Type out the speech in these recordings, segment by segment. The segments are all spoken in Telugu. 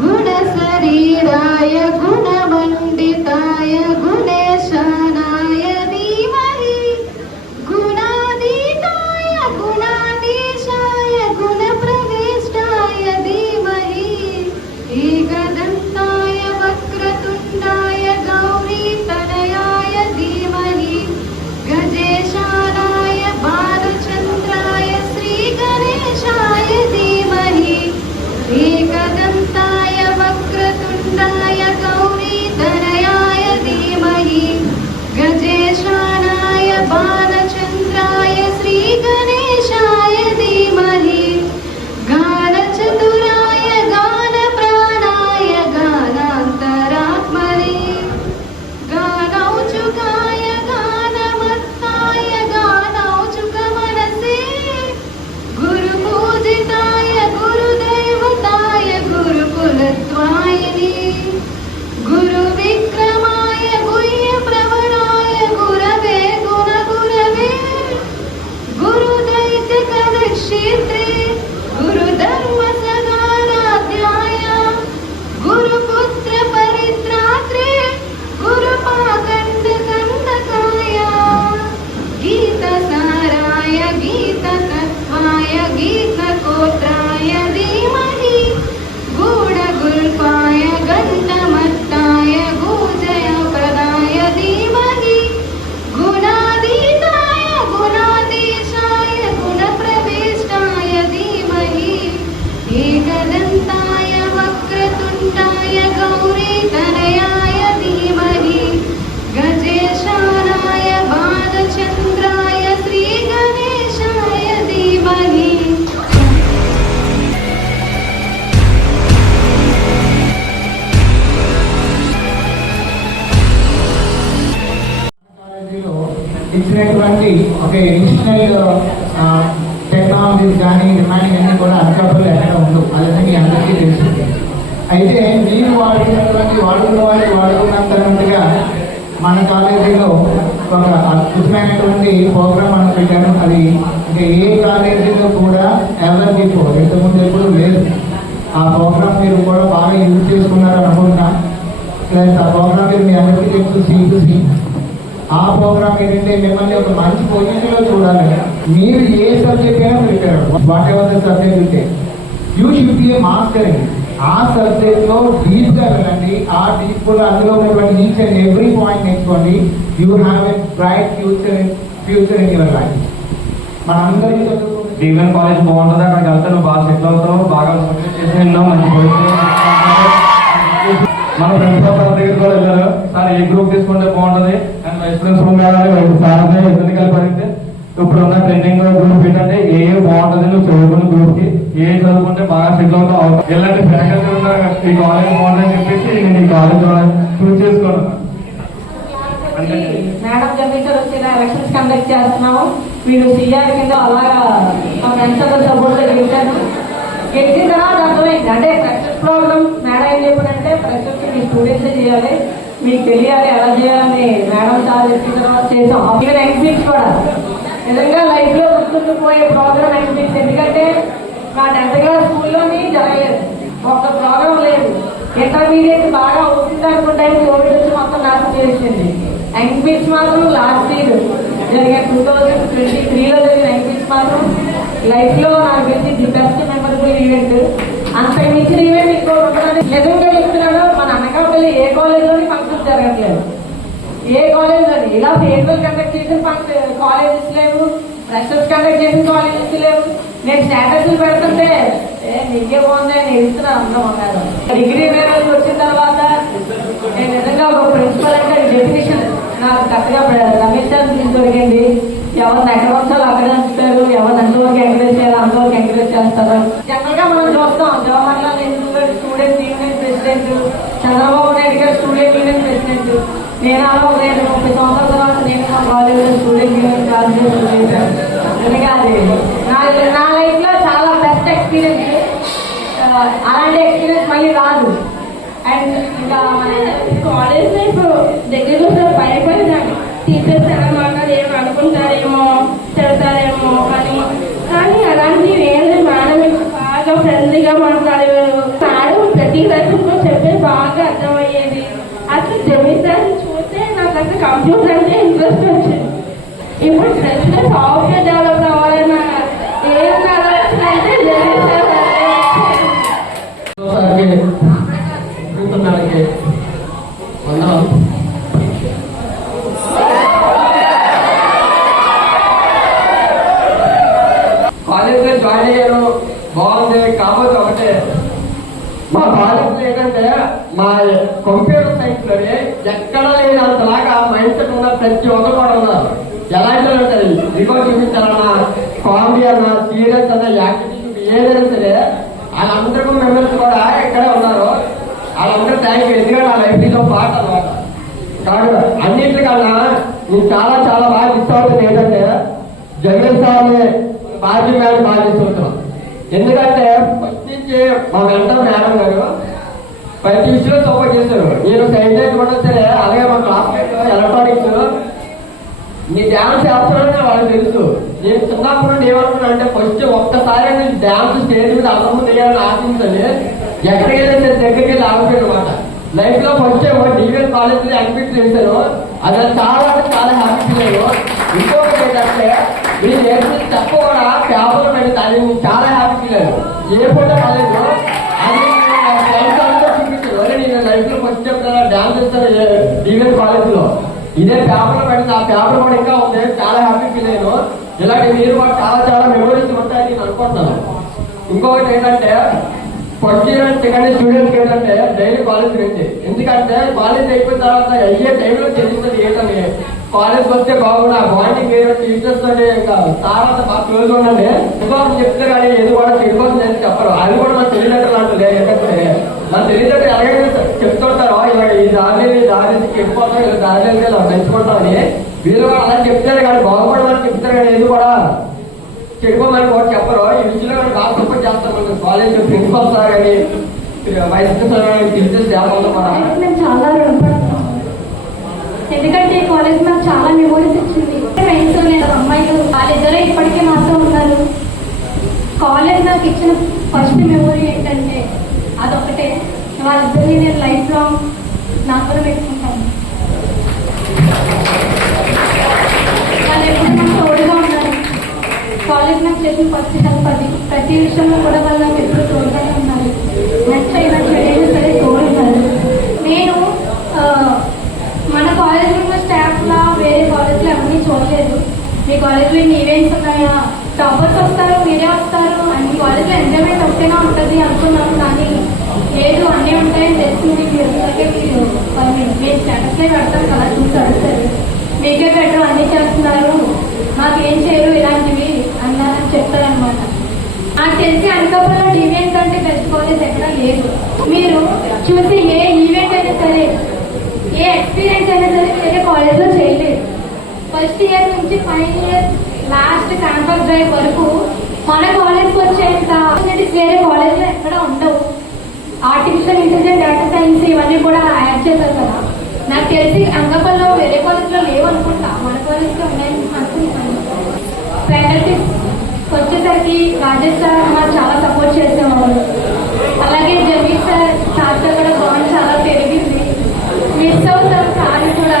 गुणशरीराय गुणमण्डिताय गुणेशानाय धीमहि गुणातीताय गुणाधीशाय गुणप्रविष्टाय धीमहि एकदन्ताय वक्रतुण्डाय गौरीतनयाय धीमहि गजेशानाय बालचन्द्राय श्रीगणेशाय धीमहि एकदन्ताय वक्रतुण्डाय गौरीतनयाय धीमहि गजेशानाय बालचन्द्राय श्रीगणेशाय धीमहि गानचतुराय गानप्राणाय गानान्तरात्मने गानौचुकाय गानमत्ताय गानौचुकमनसे गुरुपूजिताय गुरुदैवताय गुरुकुलत्वायिने गुरुविक्रमाय गुह्यप्रवराय गुरवे गुणगुरवे गुरुदैत्यकनक्षेत्रे गुरुधर्मसगाराध्याय गुरुपुत्रपरित्रात्रे गुरुपाकण्डकन्दकाय गीतसाराय गीततत्त्वाय गीतकोत्राय धीमहि गूढगुल्पाय गन्धमत्ताय गूजयप्रदाय धीमहि गुणातीताय गुणाधीशाय गुणप्रविष्टाय धीमहि एकदन्ताय वक्रतुण्डाय गौरीतनयाय धीमहि गजेशानाय बालचन्द्राय श्रीगणेशाय धीमहि ఇచ్చినటువంటి ఒక ఎడిషనల్ టెక్నాలజీస్ కానీ రిమైనింగ్ అన్ని కూడా అనకాపల్లి ఎక్కడ ఉండవు అదన్నీ మీ అందరికీ తెలుసు. అయితే మీరు వాడుకున్నంతగా మన కాలేజీలో ఒక అద్భుతమైనటువంటి ప్రోగ్రామ్ అని పెట్టారు. అది ఇంకా ఏ కాలేజీలో కూడా ఎవరు బిఫోర్ ఇంతకుముందు ఎప్పుడు లేదు. ఆ ప్రోగ్రామ్ మీరు కూడా బాగా యూజ్ చేసుకున్నారు అనుకుంటున్నా. ఆ ప్రోగ్రామ్ మీరు మీ అందరికీ తెలుసు C2C. ఆ ప్రోగ్రామ్ ఏంటంటే మిమ్మల్ని ఒక మంచి పొజిషన్లో చూడాలి. మీరు ఏ సబ్జెక్ట్ అయినా ప్రిపేర్ అవ్వండి. వాట్ ఎవర్ ద సబ్జెక్ట్ ఉంటే you should be A master అండి. ఆ సబ్జెక్ట్లో డీప్గా వెళ్ళండి. ఆ డీప్లో అందులో ఉన్నటువంటి ఈచ్ అండ్ ఎవ్రీ పాయింట్ నేర్చుకోండి. You have a bright future in your life. మనందరికీ డివిజన్ కాలేజ్ బాగుంటుంది. అక్కడికి వెళ్తే నువ్వు బాగా సెటిల్ అవుతావు, బాగా సబ్జెక్ట్ చేసి ఎన్నో మంచి పొజిషన్. మన ప్రిన్సిపల్ సార్ దగ్గరికి కూడా వెళ్ళారు. సార్ ఏ గ్రూప్ తీసుకుంటే బాగుంటుంది and vice principal madam sir ఇద్దరిని కలిపి అడిగితే ఇప్పుడు ఉన్న ట్రెండింగ్ గ్రూప్ ఏంటంటే ఏ బాగుంటుంది నువ్వు చదువుకున్న గ్రూప్ కి ఏ చదువుకుంటే బాగా సెటిల్ అవుతావు. ఎలాంటి ఫ్యాకల్టీ ఉన్నారు ఈ కాలేజ్ బాగుంటుందని చెప్పేసి నేను ఈ కాలేజ్ చూస్ చేసుకోను. మేడం జనరేషన్ వచ్చిన ఎలక్షన్స్ కండక్ట్ చేస్తున్నాము. మీరు సిఆర్ కింద అలాగా మా ఫ్రెండ్స్ అందరూ సపోర్ట్ గెలిచాను. గెలిచిన తర్వాత అర్థమైంది అంటే ఫ్రెషర్స్ ప్రోగ్రామ్ మేడం ఏం చెప్పారంటే ఫ్రెషర్స్ మీ స్టూడెంట్స్ చేయాలి, మీకు తెలియాలి ఎలా చేయాలని మేడం చాలా చెప్పిన తర్వాత చేసాం. ఈవెన్ ఎగ్జిట్స్ కూడా నిజంగా లైఫ్ లో గుర్తుండిపోయే ప్రోగ్రామ్ ఎగ్జిట్స్. ఎందుకంటే మా 10th క్లాస్ స్కూల్లోని జరగలేదు, ఒక్క ప్రోగ్రామ్ లేదు. ఇంటర్మీడియట్ బాగా అవుతుంది అనుకుంటే కోవిడ్ వచ్చి మొత్తం నాశనం చేసింది. ఎగ్జిట్స్ మాత్రం లాస్ట్ ఇయర్ జరిగిన 2023లో జరిగిన ఎగ్జిట్స్ మాత్రం లైఫ్ లో నాకు తెలిసి ది బెస్ట్ మెమరబుల్ ఈవెంట్. అంత మించిన ఈవెంట్ ఇంకోటి ఉంటుందని నిజంగా చెప్తున్నాను. మన అనకాపల్లి ఏ కాలేజ్లోని ఫంక్షన్స్ జరగట్లేదు, ఏ కాలేజ్లోని ఇలా ఫేర్వెల్ కండక్ట్ చేసిన కాలేజెస్ లేవు, ఫ్రెషర్స్ కండక్ట్ చేసిన కాలేజెస్ లేవు. నేను స్టేటస్లు పెడుతుంటే నీకే బాగుంది నేను ఇస్తున్నాను అందరం ఉన్నారు. డిగ్రీ లెవెల్కి వచ్చిన తర్వాత నేను నిజంగా ఒక ప్రిన్సిపల్ అంటే డెఫినేషన్ నాకు కరెక్ట్గా రమేష్ సార్ దొరికింది. ఎవరిని ఎక్కడ వచ్చాలో అక్కడ ఉంచుతారు, ఎవరిని అంతవరకు ఎంకరేజ్ చేయాలి అంతవరకు ఎంకరేజ్ చేస్తారు. జనరల్ గా మనం చూస్తాం జవహర్లాల్ నెహ్రూ గారు student union president, Chandrababu Naidu గారు స్టూడెంట్ యూనియన్ ప్రెసిడెంట్. నేను అలా 30 సంవత్సరాల తర్వాత నేను మా కాలేజీలో స్టూడెంట్ యూనియన్ కార్యదర్శి చేశాను. నిజంగా అది నా లైఫ్ లో చాలా బెస్ట్ ఎక్స్పీరియన్స్. అలాంటి ఎక్స్పీరియన్స్ మళ్ళీ రాదు. అండ్ ఇంకా మన కాలేజ్ లైఫ్ దగ్గరకు వస్తే భయపడినాను. టీచర్స్ ఎలా మాట్లాడి ఏమి అనుకుంటారేమో, చెడతారేమో కానీ అలాంటివి ఏం మేడం బాగా ఫ్రెండ్లీగా మాట్లాడేవారు. మేడం ప్రతి లెసన్లో చెప్పేది బాగా అర్థమయ్యేది. అసలు జమీందారు చూస్తే నాకు అసలు కంప్యూటర్ అంటే ఇంట్రెస్ట్ వచ్చింది. ఇప్పుడు ఫ్రెషర్ సాఫ్ట్వేర్ డెవలప్ అవ్వాలన్నా ఏం కావాలంటే జమీందారు కాలేజీలో జాయిన్ అయ్యాను, బాగుంది. కాకపోతే ఒకటే, మా కాలేజీలో ఏంటంటే మా కంప్యూటర్ సైన్స్ లోనే ఎక్కడా లేని అంతలాగా మైండ్ సెట్ ఉన్న ప్రతి ఒక్కరు కూడా ఉన్నారు. ఎలా అయితే ఉంటుంది, రికార్డ్ చూపించాలన్నా, కామెడీ అన్నా, సీరియస్ అన్నా, యాక్టివిటీ ఏదైనా సరే వాళ్ళందరికీ మెంబర్స్ కూడా ఇక్కడే ఉన్నారు. వాళ్ళందరూ థ్యాంక్ యూ. ఎందుకంటే ఆ లైబ్రరీలో పాట అనమాట. కాదు అన్నింటికన్నా నేను చాలా చాలా బాగా మిస్ అవుతుంది ఏంటంటే జగన్ సార్ని బాధ్య మేడం బాగా తీసుకుంటున్నాం. ఎందుకంటే ఫస్ట్ నుంచి మా వెంటనే మేడం గారు ప్రతి విషయంలో సపోర్ట్ చేశారు. నేను సైన్స్ కూడా సరే, అలాగే మా క్లాస్మేట్ ఎలక్ట్రానిక్స్ నీ డ్యాన్స్ చేస్తానని వాళ్ళకి తెలుసు. నేను చిన్నప్పుడు నుండి ఏమనుకున్నా అంటే ఫస్ట్ ఒక్కసారి నేను డ్యాన్స్ స్టేజ్ మీద అందరూ చేయాలని ఆశించండి. ఎక్కడికి వెళ్ళి దగ్గరికి వెళ్ళి ఆగిపోయాను అనమాట. లైఫ్ లో ఫస్ట్ డివిఎల్ కాలేజ్ లో అడ్మిట్ చేశాను. అది చాలా అంటే చాలా హ్యాపీ ఫీల్ అయ్యాను. ఇంకొకటి ఏంటంటే మీరు నేర్చుకుని తప్ప కూడా పేపర్ పెడితే అది చాలా హ్యాపీ ఫీల్ అయ్యాను. ఏ ఫోటో కాలేదు అది ఫ్రెండ్స్ అందరూ చూపించారు. నేను లైఫ్ లో ఫస్ట్ చెప్తాను డ్యాన్స్ చేస్తాను డివిఎల్ కాలేజ్ లో. ఇదే పేపర్ లో పెడితే ఆ పేపర్ కూడా ఇంకా ఉంది. చాలా హ్యాపీ ఫీల్ అయ్యాను. ఇలాంటి మీరు కూడా చాలా చాలా మెమోరీస్ ఉంటాయని నేను అనుకుంటున్నాను. ఇంకొకటి ఏంటంటే first year second year students ఏంటంటే డైలీ కాలేజ్ రండి. ఎందుకంటే కాలేజ్ అయిపోయిన తర్వాత అయ్యే టైంలో తెలుస్తుంది ఏంటని. కాలేజ్ వస్తే బాగుండా బాండింగ్ వేరే టీచర్స్ తోటి ఇంకా తర్వాత బాగా క్లోజ్ ఉండండి. ఇంకొకటి చెప్తే కానీ ఏది కూడా చెడిపోతుంది అని చెప్పరు. అది కూడా మా తెలియదండ్రులు లాంటిది. ఎందుకంటే మా తెలియదండ్రులు ఎలాగైతే చెప్తుంటారో ఇలా ఈ దారి చెడిపోతాం, ఇలా దారి ఇలా పెంచుకుంటామని వీళ్ళు కూడా అలా చెప్తారు. కానీ బాగుపడమని చెప్తారు. కానీ ఏది కూడా చెడిపోమని కూడా చెప్పరు. ఈ విషయంలో కూడా బాగా సపోర్ట్ చేస్తారు కాలేజ్ ప్రిన్సిపల్ సార్ కానీ వైస్ ప్రిన్సిపల్ కానీ టీచర్స్ మేము చాలా రుణపడతాం. ఎందుకంటే ఈ కాలేజ్ నాకు చాలా మెమోరీస్ ఇచ్చింది. ఫ్రెండ్స్ నేను అమ్మాయిలు వాళ్ళిద్దరే ఇప్పటికీ మాతో ఉన్నారు. కాలేజ్ నాకు ఇచ్చిన ఫస్ట్ మెమోరీ ఏంటంటే అదొకటే. వాళ్ళిద్దరిని నేను లైఫ్ లాంగ్ నాకు పెట్టుకుంటాను. వాళ్ళు ఎప్పుడు నాకు తోడుగా ఉన్నారు. కాలేజ్ నాకు చేసిన ఫస్ట్ హెల్ప్ అది. ప్రతి విషయంలో కూడా వాళ్ళు నాకు ఎప్పుడు తోడుగానే ఉన్నారు. నచ్చైనా చెడైనా సరే తోడున్నారు. నేను మన కాలేజ్ ఉన్న స్టాఫ్ లా వేరే కాలేజ్లో అవన్నీ చూడలేదు. మీ కాలేజ్లో ఇన్ని ఈవెంట్స్ ఉన్నాయా, టాపర్స్ వస్తారు, మీరే వస్తారు, అన్ని కాలేజ్లో ఎంజాయ్మెంట్ ఒకటేనా ఉంటుంది అనుకున్నాను. కానీ లేదు, అన్నీ ఉంటాయని తెలిసింది. మీరు స్టేటస్లే పెడతాం కదా, చూసి అడుగుతారు. మీకే పెట్టరు, అన్నీ చేస్తున్నారు, మాకేం చేయరు ఇలాంటివి అన్నారని చెప్తారనమాట. నాకు తెలిసి అనకాపల్లిలో ఈవెంట్ కంటే బెస్ట్ కాలేజ్ ఎక్కడా లేదు. మీరు చూసి ఏ ఈవెంట్ అయినా సరే, ఏ ఎక్స్పీరియన్స్ అయినా సరే వేరే కాలేజ్లో చేయలేదు. ఫస్ట్ ఇయర్ నుంచి final year last campus drive వరకు మన కాలేజ్కి వచ్చేంత వేరే కాలేజ్లో ఎక్కడ ఉండవు. ఆర్టిఫిషియల్ ఇంటెలిజెన్స్, డేటా సైన్స్ ఇవన్నీ కూడా యాడ్ చేశారు కదా. నాకు తెలిసి అంగపల్లిలో వేరే కాలేజ్లో లేవు అనుకుంటా, మన కాలేజ్లో ఉన్నాయని అనుకుంటున్నాను. ఫ్యాకల్టీస్ వచ్చేసరికి రాజేష్ సార్ మాకు చాలా సపోర్ట్ చేసేవాళ్ళు. అలాగే జమీర్ సార్ సార్తో కూడా బాండ్ చాలా పెరిగింది. మిస్ అవుతారు సార్ కూడా.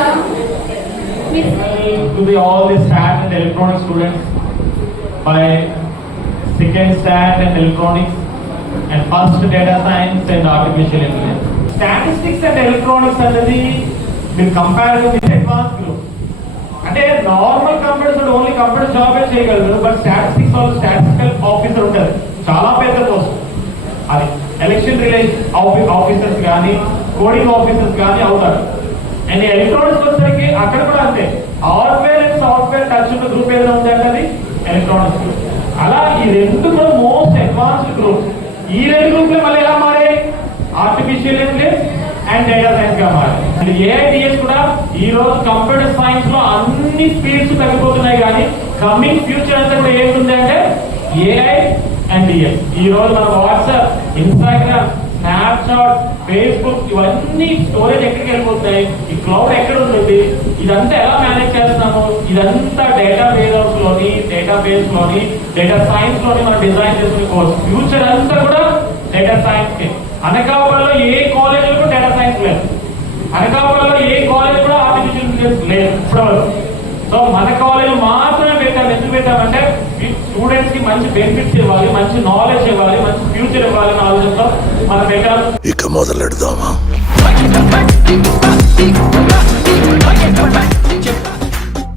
To be all the STAT and electronics students by second STAT and electronics and first data science and artificial intelligence. Statistics and electronics అనేది మీరు కంపేర్ విత్ అడ్వాన్స్ గ్రూప్. అంటే నార్మల్ కంప్యూటర్స్ ఓన్లీ కంప్యూటర్ జాబే చేయగలరు. బట్ స్టాటిస్టిక్స్ వాళ్ళు స్టాటిస్టికల్ ఆఫీసర్ ఉంటారు, చాలా పెద్ద పోస్ట్. అది ఎలక్షన్ రిలేషన్ ఆఫీసర్స్ కానీ కోడింగ్ ఆఫీసర్స్ కానీ అవుతారు. అండ్ ఎలక్ట్రానిక్స్ వచ్చేసరికి అక్కడ కూడా అంతే. హార్డ్వేర్ అండ్ సాఫ్ట్వేర్ టచ్ ఉన్న గ్రూప్ ఏదైనా ఉందంటే అది ఎలక్ట్రానిక్స్ గ్రూప్. అలా ఈ రెండు కూడా మోస్ట్ అడ్వాన్స్డ్ గ్రూప్. ఈ రెండు గ్రూప్లు మళ్ళీ ఎలా మారాయి? Artificial intelligence and data science గా మారాయి. అండ్ ఏఐడిఎస్ కూడా ఈ రోజు కంప్యూటర్ సైన్స్ లో అన్ని స్పీడ్స్ తగ్గిపోతున్నాయి. కానీ కమింగ్ ఫ్యూచర్ అంతా కూడా ఏంటుంది అంటే ఏఐ అండ్ డిఎస్. ఈ రోజు మన వాట్సాప్, ఇన్స్టాగ్రామ్, స్నాప్చాట్, ఫేస్బుక్ ఇవన్నీ స్టోరేజ్ ఎక్కడికి వెళ్ళిపోతున్నాయి? ఈ క్లౌడ్ ఎక్కడ ఉంటుంది? ఇదంతా ఎలా మేనేజ్ చేస్తున్నాము? ఇదంతా డేటా బేస్ లోని డేటా సైన్స్ లోని మనం డిజైన్ చేసుకునే కోర్స్. ఫ్యూచర్ అంతా కూడా డేటా సైన్స్ కి. అనకాపల్లి అనకాపల్లిలో ఏ కాలేజ్ కూడా ఆర్టిఫిషియల్ ఇంటెలిజెన్స్ లేదు ఇప్పటివరకు. సో మన కాలేజ్ మాత్రమే పెట్టాము. ఎందుకు పెట్టామంటే స్టూడెంట్స్ కి మంచి బెనిఫిట్స్ ఇవ్వాలి, మంచి నాలెడ్జ్ ఇవ్వాలి, మంచి ఫ్యూచర్ ఇవ్వాలి అనే ఆలోచనతో మనం పెట్టాము. ఇక మొదలెడదామా?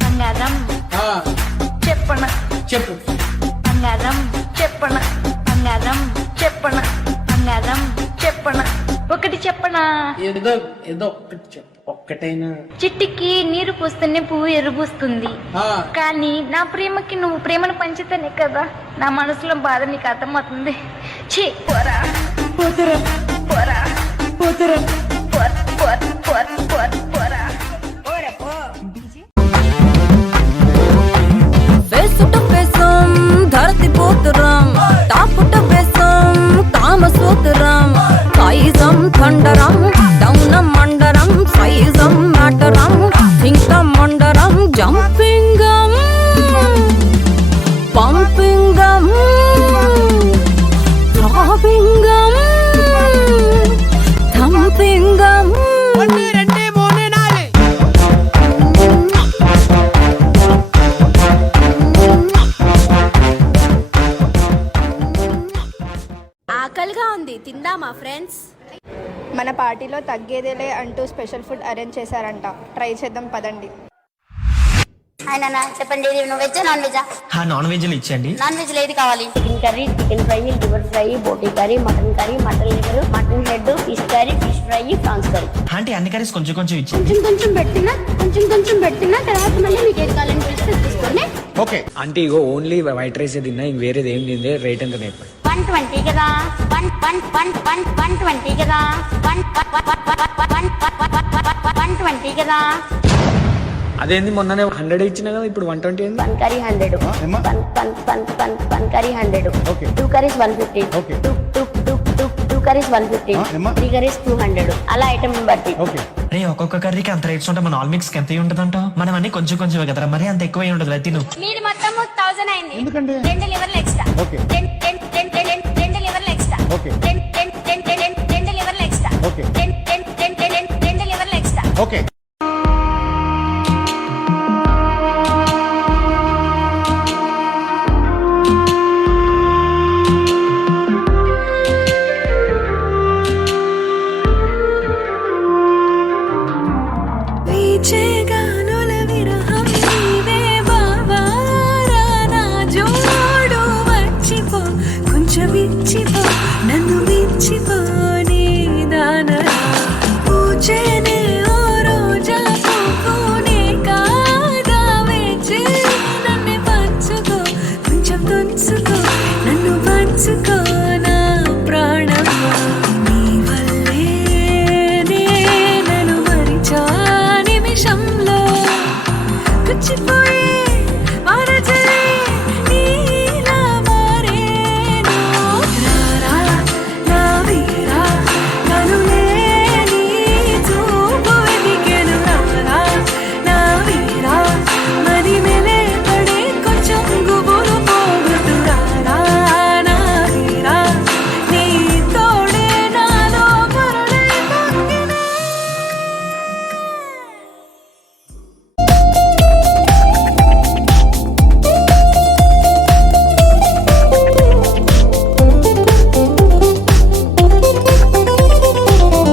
బంగారం చెప్పన చెప్పు. బంగారం చెప్పన బంగారం చెప్పన బంగారం చెప్పన ఒకటి చెప్పనా? ఏదో ఏదో ఒక్కటి చెప్పు. ఒక్కటైనా. చిట్టికి నీరు పూస్తేనే పువ్వు ఎరుబూస్తుంది, ఆ. కానీ నా ప్రేమకి నువ్వు ప్రేమను పంచితేనే కదా నా మనసులో బాధ నీకు అర్థమవుతుంది. ఛీ పోరా పోతురా పోరా పోతురా పోరా. వేసుట వేసం ధరతి పోతురం తాపుట వేసం కామసూత్రం సైజం థండరం డౌనం మండరం సైజం మ్యాటరం ఇంకా మండరం జంపింగం పంపింగం థ్రాపింగం థంపింగం. ఆకలిగా ఉంది, తిందామా ఫ్రెండ్స్? మన పార్టీలో తగ్గేదేలే అంటూ స్పెషల్ ఫుడ్ అరేంజ్ చేశారంట. ట్రై చేద్దాం పదండి. ఆయన చెప్పండి, veg non veg? Non veg ఇచ్చండి. నాన్ వెజ్ ఏది కావాలి? Chicken curry, chicken fry, liver fry, boti curry, mutton liver, mutton head, fish curry, fish fry, prawns curry. అంటే అన్ని కర్రీస్ కొంచెం కొంచెం ఇచ్చి కొంచెం పెట్టినా తర్వాత మళ్ళీ మీకు ఏది కావాలని పిలిస్తే తీసుకోండి. ఓకే. అంటే ఇగో ఓన్లీ వైట్ రైస్ తిన్నా, ఇంక వేరేది ఏం తిందే. రేట్ ఎంత నేర్పండి? 120 కదా, 120 కదా, 120 కదా. అదేంది మొన్ననే 100 ఇచ్చినా కదా, ఇప్పుడు 120 ఏంది? One curry 100, one curry 100, 2 curries 150, 2 curries 150, 3 curries 200. అలా ఐటమ్ బట్టి. రే ఒక్కొక్క కర్రీకి అంత రేట్స్ ఉంటే మన ఆల్ మిక్స్ ఎంత ఉంటదంట? మనం అన్ని కొంచెం కొంచెం కదరా, మరి అంత ఎక్కువ ఉండదు. తిను. మీరు మొత్తం 1000 అయింది. 2 లివర్లు ఎక్స్ట్రా, 2 లివర్లు ఎక్స్ట్రా, 2 లివర్లు ఎక్స్ట్రా, 2 లివర్లు ఎక్స్ట్రా. నన్ను విచ్చిపో నీ దాన పూచేనే ఓ రోజా పూనే కాదా వేచే నన్ను పంచుకో కొంచెం తుంచుకో నన్ను పంచుకో నా ప్రాణమా నీ వల్లే నన్ను మరిచా నిమిషంలో కుచ్చిపోయే వారజలే నీలా మారేను రారా నా వీరా కనులే నీ చూపు వెతికెను రారా నా వీరా మది మెలే పడే కొంచెం గుబులు పోగొట్టు రారా నా వీరా నీ తోడే నాలో మరులే పొంగినే.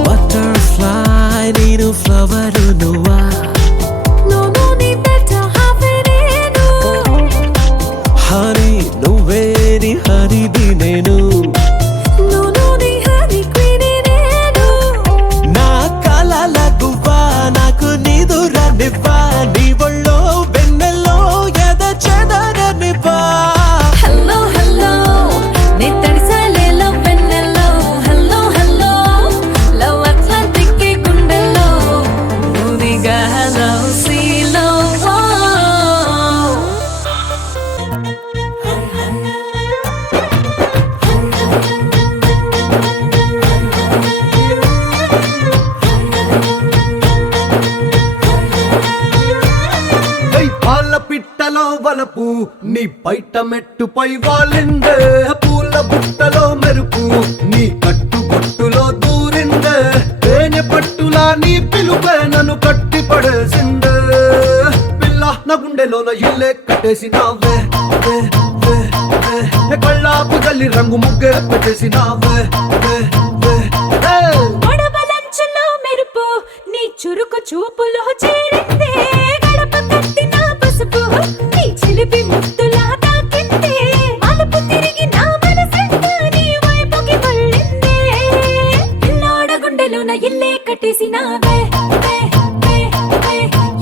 బటర్ఫ్లై నేను ఫ్లవర్ నువ్వా? No, నీ better have it in Hari నువ్వే నీ హరిది నేను. No, నీ honey queen నేను. నా కలల గువ్వా నాకు నిదురనివ్వా, నీ ఒళ్ళో వెన్నెల్లో ఎద చెదరనివ్వా. Hello, hello, నీ తడిసాలే love వెన్నెల్లో. Hello, hello, love Atlantic కి గుండెల్లో. నువ్వుగా hello, see love, oh. పాల పిట్టలో వలపు నీ బయట మెట్టుపై వాలిందే, పూల బుట్టలో మెరుపు నీ కట్టు బొట్టులో దూరిందే, తేనె పట్టులా నీ పిలుపు పెట్టేసినావే కళ్ళాపు గల్లి రంగు ముగ్గే పెట్టేసినావే గొడవలంచులో మెరుపు నీ చురుకు చూపులో చేరిందే గడప కట్టిన పసుపు నీ చిలిపి ముద్దులా తాకిందే మలుపు తిరిగి నా మనసంతా నీ వైపుకి మళ్ళిందే పిల్లోడ గుండెలోన ఇల్లే కట్టేసినావే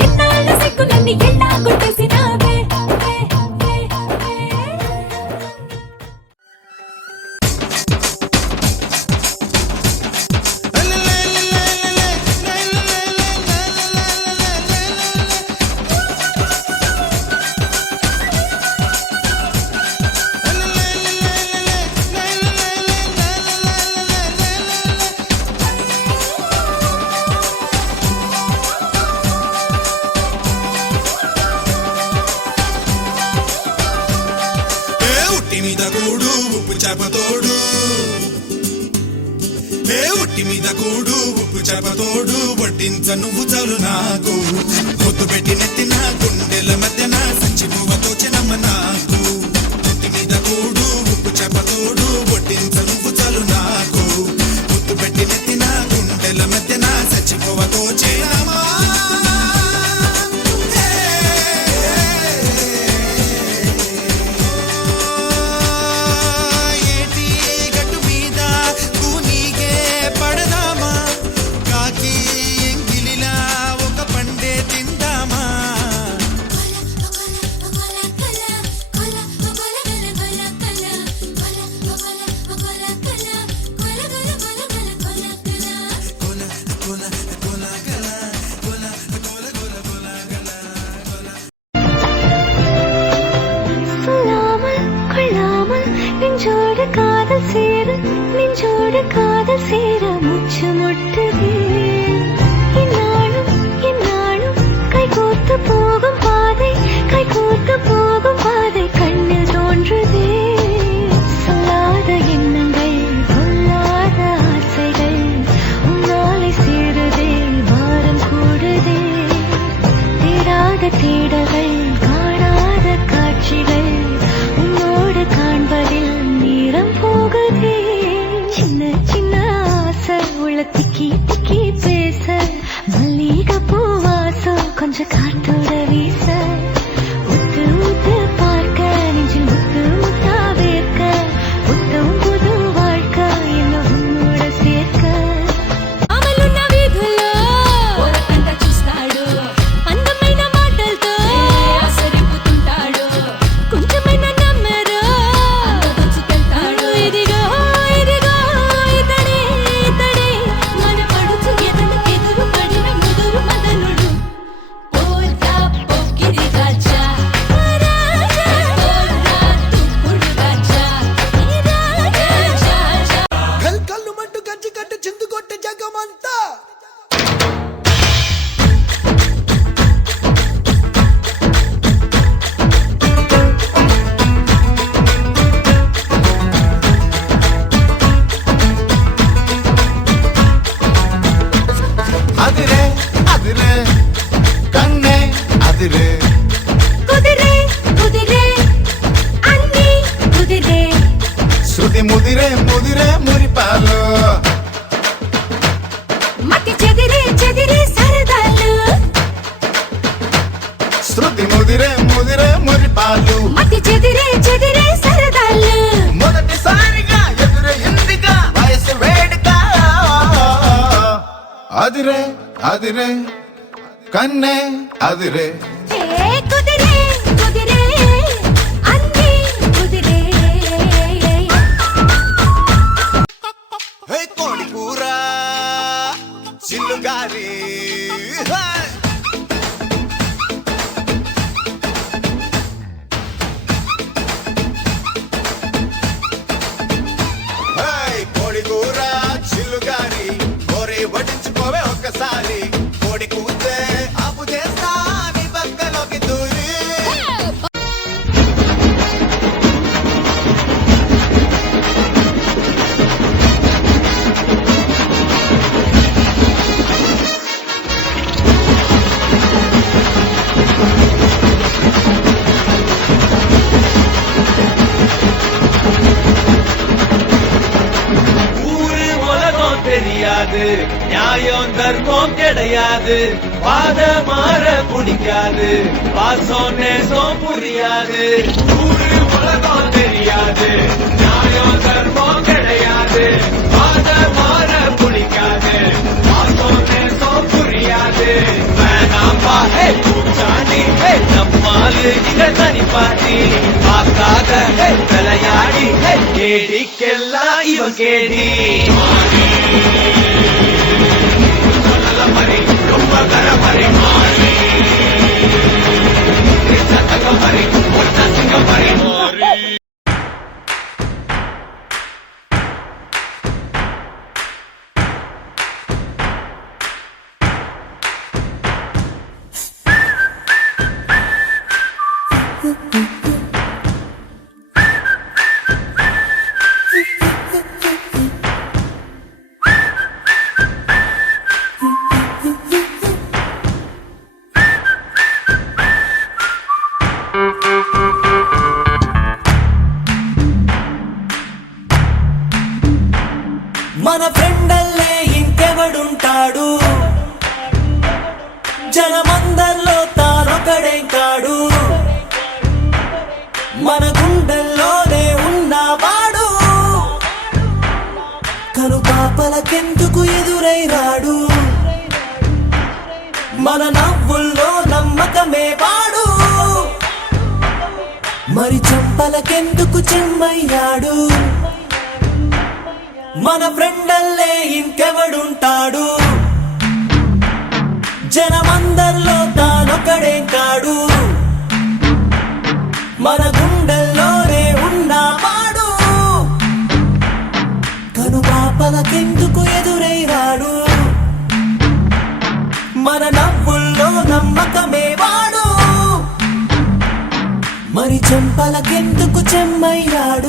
ఎన్నాళ్ళ సిగ్గులన్నీ ఎల్లా కొట్టేసినావే ఉట్టి మీద కూడు ఉప్పు చేపతోడు ఉట్టి మీద కూడు ఉప్పు చేపతోడు వడ్డించ నువ్వు చాలు నాకు పొద్దు పెట్టి నెత్తిన గుండెల మధ్యన సంచి పువ్వతో చినమ్మ నాకు ఉట్టి మీద కూడు ఉప్పు చేపతోడు వడ్డించ నువ్వు చాలు నాకు పొద్దు పెట్టి నెత్తిన గుండెల మధ్యన సంచి పువ్వతో చినమ్మా நெஞ்சோடு காதல் சேர மூச்சு முட்டுதே இந்நாளும் கைகோர்த்து போகும் பாதை கண்ணில் தோன்றுதே சொல்லாத எண்ணங்கள் சொல்லாத ஆசைகள் உன்னாலை சேருதே பாரம் கூடுதே தேடாத தேடல்கள் காணாத காட்சிகள் உன்னோடு காண்பதில் நேரம் போகுதே சின்ன சின்ன ஆசை உள்ள திக்கி திக்கி பேச மல்லிகை பூ வாசம் கொஞ்சம் காத்தோட வீச உத்து உத்து பார்க்க நெஞ்சில் முத்து முத்தா வேர்க்க புத்தம் புது வாழ்க்கை என்ன உன்னோட சேர்க்க అమలున్న వీధుల్లో ఓరకంట చూస్తాడు అందమైన మాటలతో ఆసరిపుతుంటాడు కొంచెమైన నమ్మరు దోచుకెళ్తాడు ఇదిగో ఇతడే మన పడుచు ఎదురు పడిన ముదురు మదనుడు పోతా పొక్కిరి రాజా తుప్పుడు రాజా కళ్ళు మంటూ గజ్జి కట్టు చిందు కొట్టే జగమంతా అదిరే అదిరే కన్నే అదిరే కుదిరే కుదిరే అన్ని కుదిరే శృతి ముదిరే ముదిరే మురిపాలు మతి చెదిరే చెదిరే సరదాలు శృతి ముదిరే ముదిరే మురిపాలు మతి చెదిరే చెదిరే సరదాలు మొదటిసారిగా ఎదురే ఇందిగా వయసు వేడుక అదిరే అదిరే కన్నే అదిరే ఏ కుదిరే కుదిరే అన్ని కుదిరే హే కోడి కూర చిల్లుగారి కోడి కూర చిల్లుగారి కోరి వడ్డించుకోవే ఒక్కసారి కోడి కూతే ఆపు చేస్తా నీ భక్తి கிடையாது, நியாயம் தர்மம் கிடையாது, பாத மாற பிடிக்காது, பாசம் நேசம் புரியாது, ஊரு உலகம் தெரியாது, நியாயம் தர்மம் கிடையாது, பாத மாற பிடிக்காது, பாசம் நேசம் புரியாது, வேணாம்பா பூச்சாண்டி நம்மாலு இங்க தனி பாட்டி பார்க்காத விளையாடி கேடிக்கெல்லாம் இவன் கேடி மரி ரொம்ப கரமரி மாறி மரி ஒட்ட சிங்க மரி மாறி మన ఫ్రెండల్లే ఇంకెవడుంటాడు, జనమందరిలో తానొకడే కాడు, మన గుండెల్లోనే ఉన్నవాడు, కను పాపలకెందుకు ఎదురై రాడు, మన నవ్వుల్లో నమ్మకమే వాడు, మరి చంపలకెందుకు చెమ్మయ్యాడు, మన ఫ్రెండల్లే ఇంకెవడుంటాడు, జనమందరిలో తానొకడే కాడు, మన గుండెల్లోనే ఉన్నవాడు, కను పాపలకెందుకు ఎదురై రాడు, మన నవ్వుల్లో నమ్మకమే వాడు, మరి చెంపలకెందుకు చెమ్మయ్యాడు.